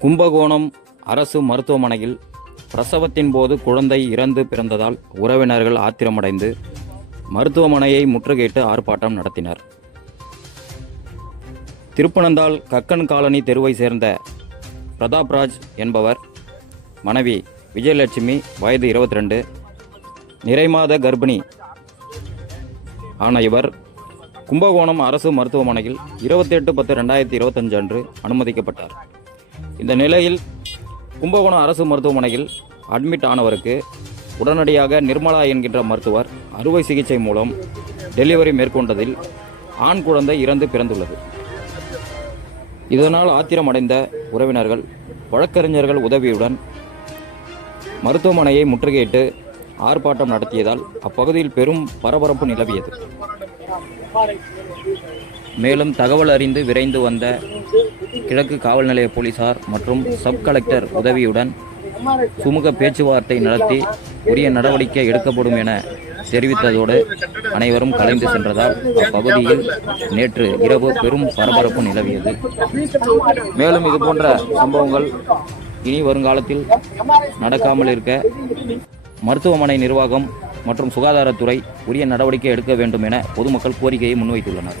கும்பகோணம் அரசு மருத்துவமனையில் பிரசவத்தின் போது குழந்தை இறந்து பிறந்ததால் உறவினர்கள் ஆத்திரமடைந்து மருத்துவமனையை முற்றுகையிட்டு ஆர்ப்பாட்டம் நடத்தினர். திருப்பனந்தாள் கக்கன் காலனி தெருவை சேர்ந்த பிரதாப்ராஜ் என்பவர் மனைவி விஜயலட்சுமி வயது 22 நிறைமாத கர்ப்பிணி ஆன இவர் கும்பகோணம் அரசு மருத்துவமனையில் 28 பத்து ரெண்டாயிரத்தி இருபத்தஞ்சு அன்று அனுமதிக்கப்பட்டார். இந்த நிலையில் கும்பகோணம் அரசு மருத்துவமனையில் அட்மிட் ஆனவருக்கு உடனடியாக நிர்மலா என்கின்ற மருத்துவர் அறுவை சிகிச்சை மூலம் டெலிவரி மேற்கொண்டதில் ஆண் குழந்தை இறந்து பிறந்துள்ளது. இதனால் ஆத்திரமடைந்த உறவினர்கள் வழக்கறிஞர்கள் உதவியுடன் மருத்துவமனையை முற்றுகையிட்டு ஆர்ப்பாட்டம் நடத்தியதால் அப்பகுதியில் பெரும் பரபரப்பு நிலவியது. மேலும் தகவல் அறிந்து விரைந்து வந்த கிழக்கு காவல் நிலைய போலீசார் மற்றும் சப் கலெக்டர் உதவியுடன் சுமூக பேச்சுவார்த்தை நடத்தி உரிய நடவடிக்கை எடுக்கப்படும் என தெரிவித்ததோடு அனைவரும் கலைந்து சென்றதால் அப்பகுதியில் நேற்று இரவு பெரும் பரபரப்பு நிலவியது. மேலும் இது போன்ற சம்பவங்கள் இனி வருங்காலத்தில் நடக்காமல் இருக்க மருத்துவமனை நிர்வாகம் மற்றும் சுகாதாரத்துறை உரிய நடவடிக்கை எடுக்க வேண்டும் என பொதுமக்கள் கோரிக்கையை முன்வைத்துள்ளனர்.